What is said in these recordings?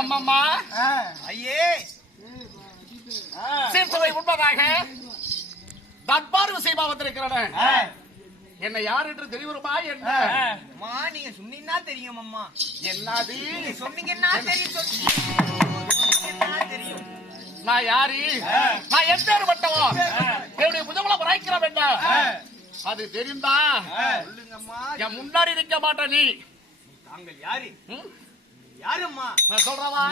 அம்மம்மா ஐயே. சீர்துறை உண்பதாக தற்பார்வு செய்வா வந்திருக்கிறேன். என்னை யார் என்று தெரியுமா என்ன? அம்மா நீங்க சொன்னீங்கன்னா தெரியும் அம்மா. என்னது? சொன்னீங்கன்னா தெரியும் தெரியும். நான் யாரு? நான் எப்பேற்பட்டவோ என்னுடைய முதல்ல மறைக்கிற வேண்டாம் அது தெரிந்தா சொல்லுங்கம்மா. என் முன்னாடி நிக்க மாட்ட நீ. தாங்கள் யாரு? யாரும்மா? நான் சொல்றவா?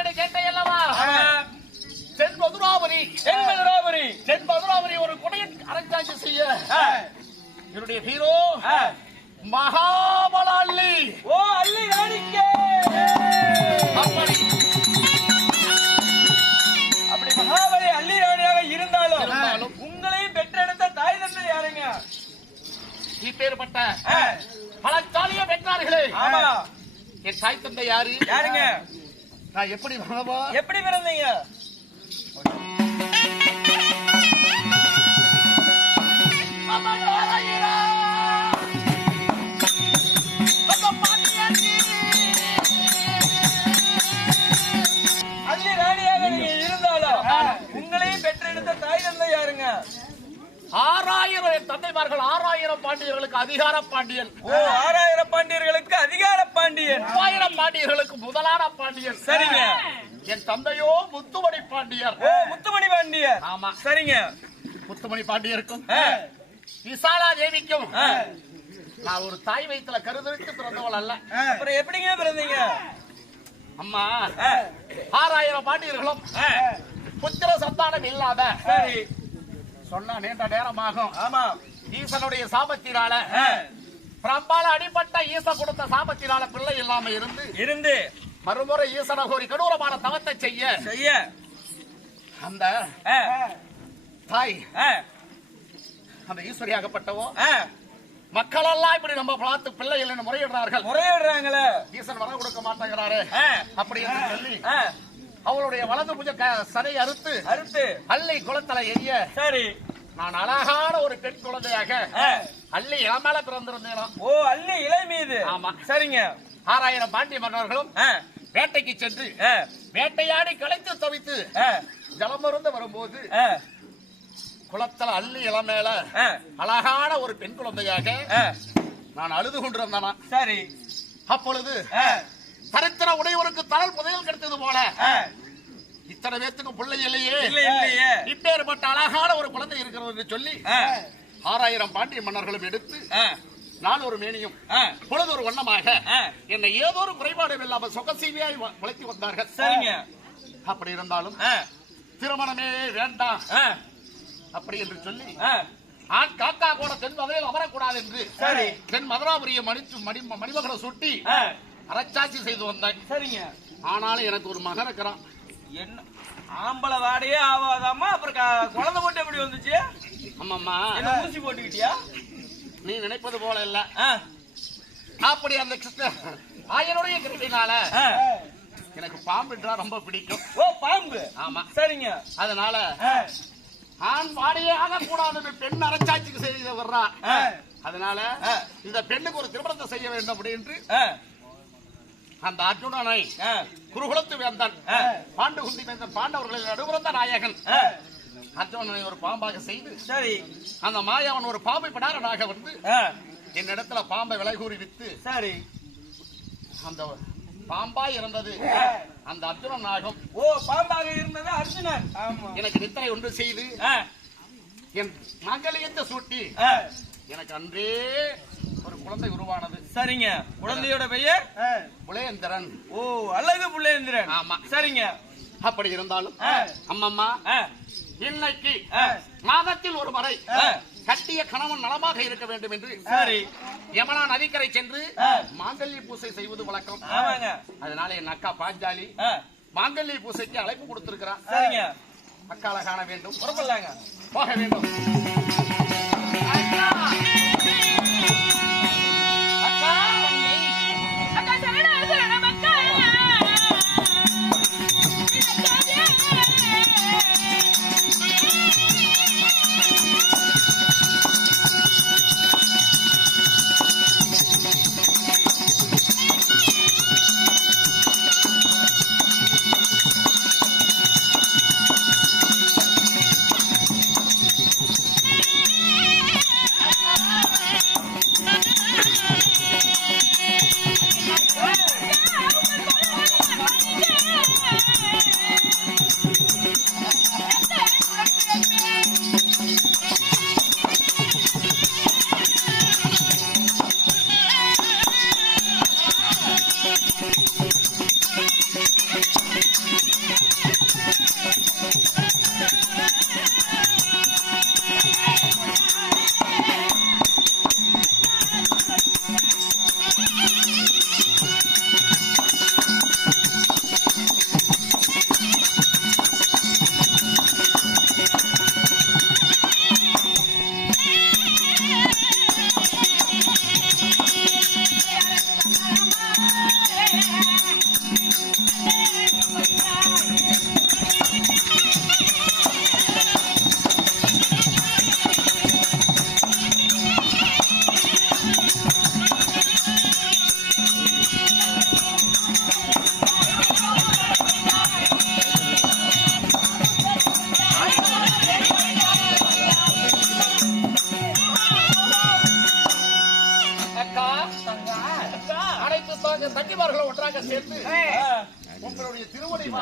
யாரடி கேட்டே அல்லவா தென் மதுராபுரி தென் மதுராபுரி தென் மதுராபுரி ஒரு கொடையின் அரசாட்சி செய்ய. என்னுடைய ஹீரோ மகாபலாள்ளி ஓ அள்ளி ராணிக்கே அப்படி. அப்படி மகாபலி அள்ளி ராணியாக இருந்தாலும். உங்களையும் பெற்றெடுத்த தாய் தந்தை யாருங்க? இப்பேற்பட்ட பலச்சாலிய பெற்றார்களே ஆமா. என் தாய் தந்தை யாரு? யாருங்க? நான் எப்படி வரவா எப்படி பிறந்தீங்க? உங்களையும் பெற்றெடுத்த தாய் தந்தை யாருங்க? ஆறாயிரம் என் தந்தைமார்கள் ஆறாயிரம் பாண்டியர்களுக்கு அதிகார பாண்டியன். ஓ ஆறாயிரம் பாண்டியர்களுக்கு அதிகார பாண்டியன். மூவாயிரம் பாண்டியர்களுக்கு முதலான பாண்டியன். சரிங்க. என் தந்தையோ முத்துமணி பாண்டியர். ஓ முத்துமணி பாண்டியர். ஆமா. சரிங்க. முத்துமணி பாண்டியருக்கும் விசாலா தேவிக்கும். நான் ஒரு தாய் வயிற்றுல கருதவிட்டு பிறந்தவள் அல்ல. அப்புறம் எப்படிங்க பிறந்தீங்க? அம்மா ஆறாயிரம் பாண்டியர்களும் புத்திர சந்தானம் இல்லாத சரி. சொன்னா நீண்ட நேரமாகும். ஆமா. ஈசனுடைய சாபத்தினால பிரம்பால அடிப்பட்ட ஈச கொடுத்த சாபத்தினால பிள்ளை இல்லாம இருந்து இருந்து. மறுமுறை ஈசன கோரி கடூரமான தவத்தை செய்ய செய்ய. அந்த தாய் அந்த ஈஸ்வரியாகப்பட்டவோ ஆ, மக்கள் எல்லாம் இப்படி நம்ம பார்த்து பிள்ளை இல்லைன்னு முறையிடுறார்கள். முறையிடுறாங்களே. ஈசன் வர கொடுக்க மாட்டேங்கிறாரு. அப்படி சொல்லி அவளுடைய வலது புஜ சதை அறுத்து அறுத்து. அள்ளி குளத்தல எரிய சரி. நான் அழகான ஒரு பெண் குழந்தையாக அள்ளி என் மேல பிறந்திருந்தேன் ஓ அள்ளி இலை மீது. ஆமா. சரிங்க. ஆறாயிரம் பாண்டிய மன்னர்களும் வேட்டைக்கு சென்று வேட்டையாடி களைத்து தவித்து ஜலமருந்து வரும்போது குளத்தல அள்ளி இளம் மேல ஆ, அழகான ஒரு பெண் குழந்தையாக நான் அழுது கொண்டிருந்தேனா சரி. அப்பொழுது ஆ, சரித்திர உடையவருக்கு தரல் புதையல் கிடைத்தது போல. இத்தனை பேத்துக்கு பிள்ளை இல்லையே. இல்லை இல்லையே. இப்பேற்பட்ட அழகான ஒரு குழந்தை இருக்கிறது சொல்லி ஆறாயிரம் பாண்டிய மன்னர்களும் எடுத்து நாள் ஒரு மேனியும் பொழுது ஒரு வண்ணமாக. என்னை ஏதோ ஒரு குறைபாடும் இல்லாமல் சொகசீவியாய் வளர்த்தி வந்தார்கள். சரிங்க. அப்படி இருந்தாலும் திருமணமே வேண்டாம். அப்படி என்று சொல்லி ஆண் காக்கா கூட தென் மதுரையில் அமரக்கூடாது என்று சரி. தென் மதுராபுரிய மணி மணி மணிமகனை சுட்டி அரச்சாட்சி செய்து வந்தேன். சரிங்க. ஆனாலும் எனக்கு ஒரு மகன் இருக்கிறான். என்ன? ஆம்பளை வாடையே ஆவாதாமா அப்புறம் குழந்தை போட்டு எப்படி வந்துச்சு? அம்மம்மா என்ன ஊசி போட்டுக்கிட்டியா? நீ நினைப்பது போல இல்ல. அப்படி அந்த கிருஷ்ண ஆயனுடைய கிருப்பினால. எனக்கு பாம்பு என்றா ரொம்ப பிடிக்கும். ஓ பாம்பு? ஆமா. சரிங்க. அதனால ஆண் வாடியே ஆகக்கூடாது பெண் அரச்சாட்சிக்கு செய்து வர்றான் அதனால. இந்த பெண்ணுக்கு ஒரு திருமணத்தை செய்ய வேண்டும் அப்படின்னு ஆ, அந்த அர்ஜுனனை குருகுலத்து வேந்தன் ஆ. பாண்டு குந்தி வேந்தன் பாண்டவர்களின் நடுவுறந்த நாயகன். அர்ஜுனனை ஒரு பாம்பாக செய்து சரி. அந்த மாயவன் ஒரு பாம்பை படாரனாக வந்து என்னிடத்துல பாம்பை விலை கூறி வித்து சரி. அந்த பாம்பாய் இருந்தது அந்த அர்ஜுனன் நாகம் ஓ பாம்பாக இருந்தது அர்ஜுனன். எனக்கு நித்தனை ஒன்று செய்து என் மங்கலியத்தை சூட்டி எனக்கு அன்றே குழந்தை உருவானது. சரிங்க. குழந்தையோட பெயர்? புலேந்திரன் ஓ அழகு புள்ளேந்திரன் ஆமா. சரிங்க. அப்படி இருந்தாலும். அம்மம்மா இன்னைக்கு மாதத்தில் ஒரு முறை. கட்டிய கணவன் நலமாக இருக்க வேண்டும் என்று சரி. யமுனா நதிக்கரை சென்று. மாங்கல்ய பூசை செய்வது வழக்கம். ஆமாங்க. அதனால என் அக்கா பாஞ்சாலி மாங்கல்ய பூசைக்கு அழைப்பு கொடுத்திருக்கிறான் சரிங்க. அக்கால காண வேண்டும். புறப்படலாங்க. போக வேண்டும்.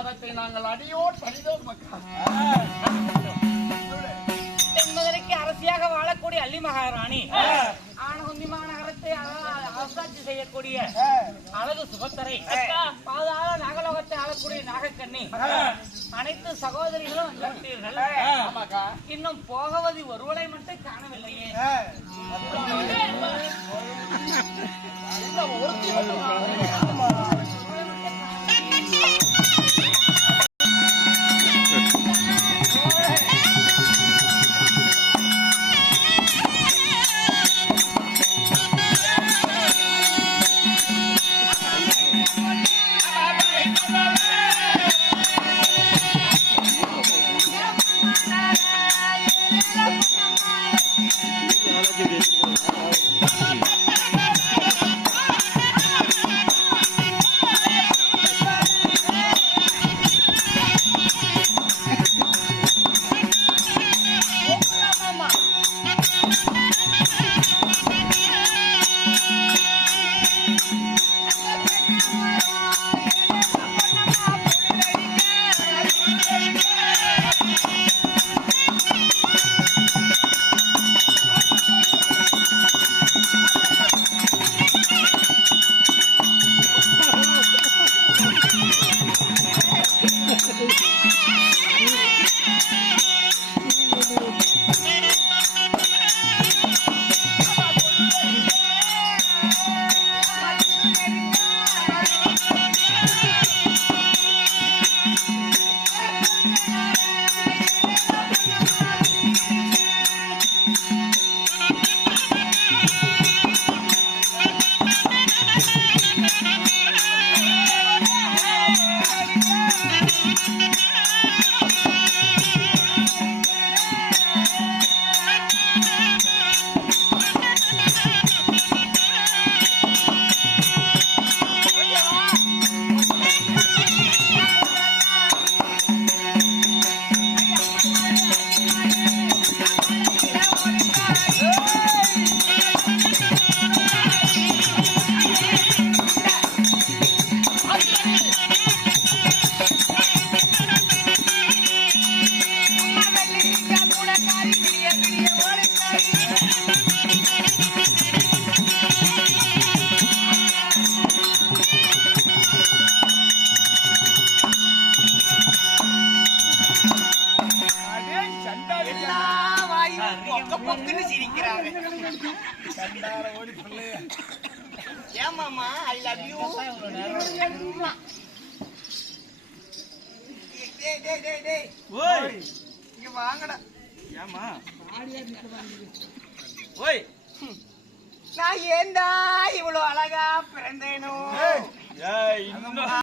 பாதத்தை நாங்கள் அடியோடு அக்கா தென்மதுரைக்கு அரசியாக வாழக்கூடிய அள்ளி மகாராணி. ஆனகுந்தி மாநகரத்தை அரசாட்சி செய்யக்கூடிய அழகு சுபத்தரை. பாதாள நாகலோகத்தை ஆளக்கூடிய நாகக்கண்ணி. அனைத்து சகோதரிகளும் வந்துவிட்டீர்கள் இன்னும் போகவது ஒருவரை மட்டும் காணவில்லையே. ஒருத்தி மட்டும் பொக்க பொக்குன்னு சிரிக்கிறாங்க. ஏமாமா ஐ லவ் யூ ஓய். இங்க வாங்கடா. ஏமா ஓய். நான் ஏண்டா இவ்வளவு அழகா பிறந்தேனோ?